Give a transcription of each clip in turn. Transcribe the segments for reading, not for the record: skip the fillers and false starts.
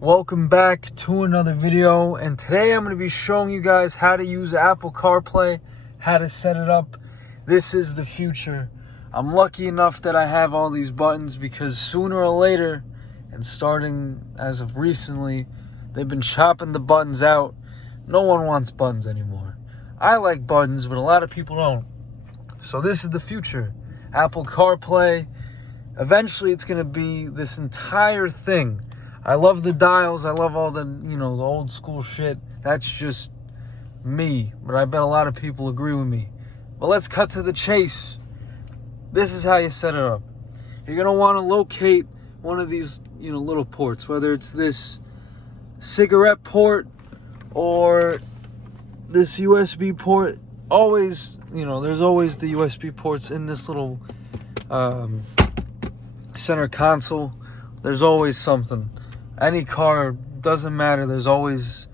Welcome back to another video, and today I'm going to be showing you guys how to use Apple Carplay, how to set it up. This is the future. I'm lucky enough that I have all these buttons because sooner or later, and starting as of recently, they've been chopping the buttons out. No one wants buttons anymore. I like buttons, but a lot of people don't. So this is the future. Apple Carplay. Eventually it's going to be this entire thing. I love the dials. I love all the, the old school shit. That's just me. But I bet a lot of people agree with me. But let's cut to the chase. This is how you set it up. You're going to want to locate one of these, little ports, whether it's this cigarette port or this USB port. Always, there's always the USB ports in this little center console. There's always something. Any car, doesn't matter, there's always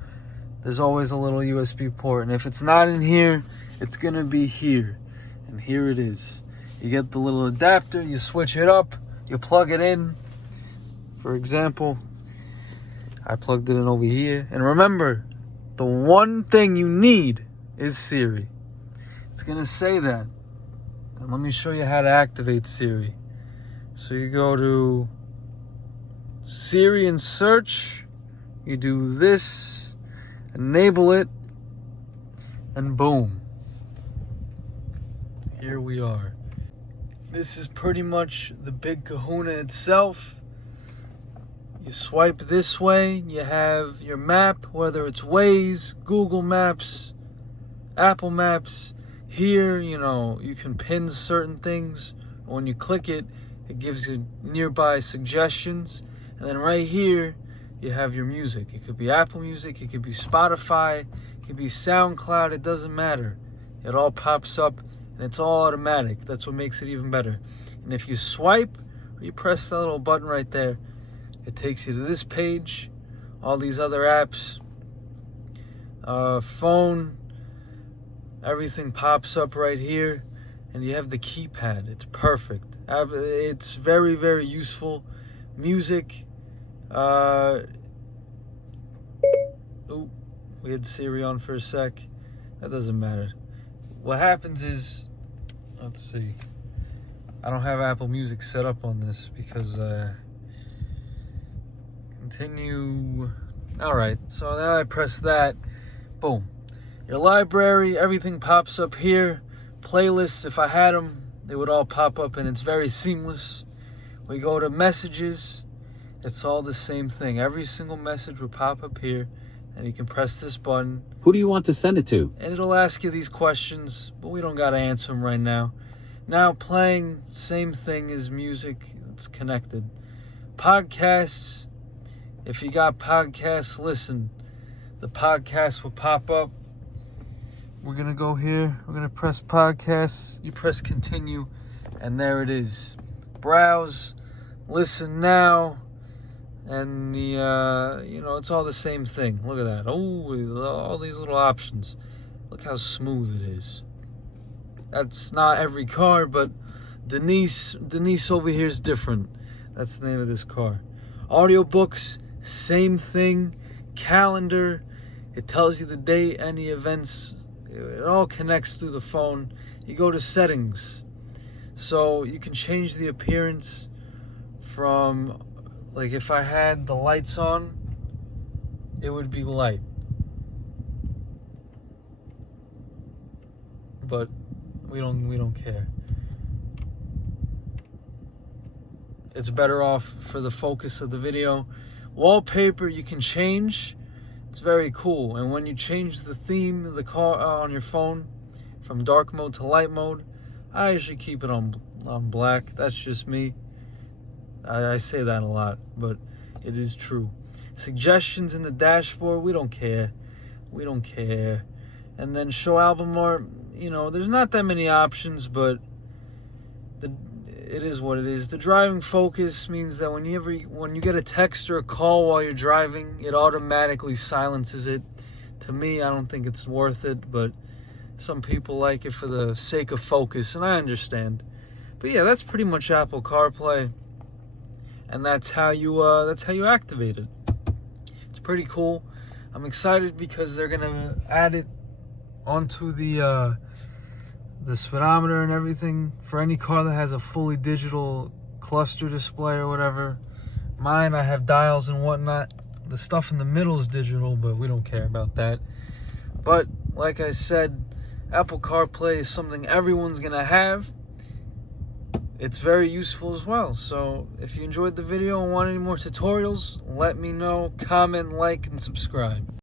a little USB port. And if it's not in here, it's gonna be here. And here it is. You get the little adapter, you switch it up, you plug it in. For example, I plugged it in over here. And remember, the one thing you need is Siri. It's gonna say that. And let me show you how to activate Siri. So you go to Siri and search, you do this, enable it, and boom. Here we are. This is pretty much the big kahuna itself. You swipe this way, you have your map, whether it's Waze, Google Maps, Apple Maps. Here, you can pin certain things. When you click it, it gives you nearby suggestions. And then right here, you have your music. It could be Apple Music, it could be Spotify, it could be SoundCloud, it doesn't matter. It all pops up and it's all automatic. That's what makes it even better. And if you swipe or you press that little button right there, it takes you to this page, all these other apps, phone, everything pops up right here, and you have the keypad. It's perfect. It's very, very useful. Music. We had Siri on for a sec. That doesn't matter. What happens is, let's see. I don't have Apple Music set up on this because continue. All right. So now I press that. Boom. Your library, everything pops up here. Playlists, if I had them, they would all pop up, and it's very seamless. We go to messages. It's all the same thing. Every single message will pop up here, and you can press this button. Who do you want to send it to? And it'll ask you these questions, but we don't got to answer them right now. Now playing, same thing as music. It's connected. Podcasts. If you got podcasts, listen. The podcast will pop up. We're going to go here. We're going to press podcasts. You press continue, and there it is. Browse, listen now, and it's all the same thing. Look at that. Oh, all these little options. Look how smooth it is. That's not every car, but Denise over here is different. That's the name of this car. Audiobooks, same thing. Calendar, it tells you the date, any events. It all connects through the phone. You go to settings. So you can change the appearance from, like, if I had the lights on, it would be light. But we don't care. It's better off for the focus of the video. Wallpaper you can change. It's very cool. And when you change the theme of the car on your phone from dark mode to light mode, I usually keep it on black. That's just me. I say that a lot, but it is true. Suggestions in the dashboard, we don't care. We don't care. And then show album art, there's not that many options, but it is what it is. The driving focus means that when you get a text or a call while you're driving, it automatically silences it. To me, I don't think it's worth it, but some people like it for the sake of focus, and I understand. But yeah, that's pretty much Apple CarPlay, and that's how you activate it. pretty cool. I'm excited because they're gonna add it onto the speedometer and everything for any car that has a fully digital cluster display or whatever. Mine, I have dials and whatnot. The stuff in the middle is digital, but we don't care about that. But like I said, Apple CarPlay is something everyone's gonna have. It's very useful as well. So if you enjoyed the video and want any more tutorials, let me know. Comment, like, and subscribe.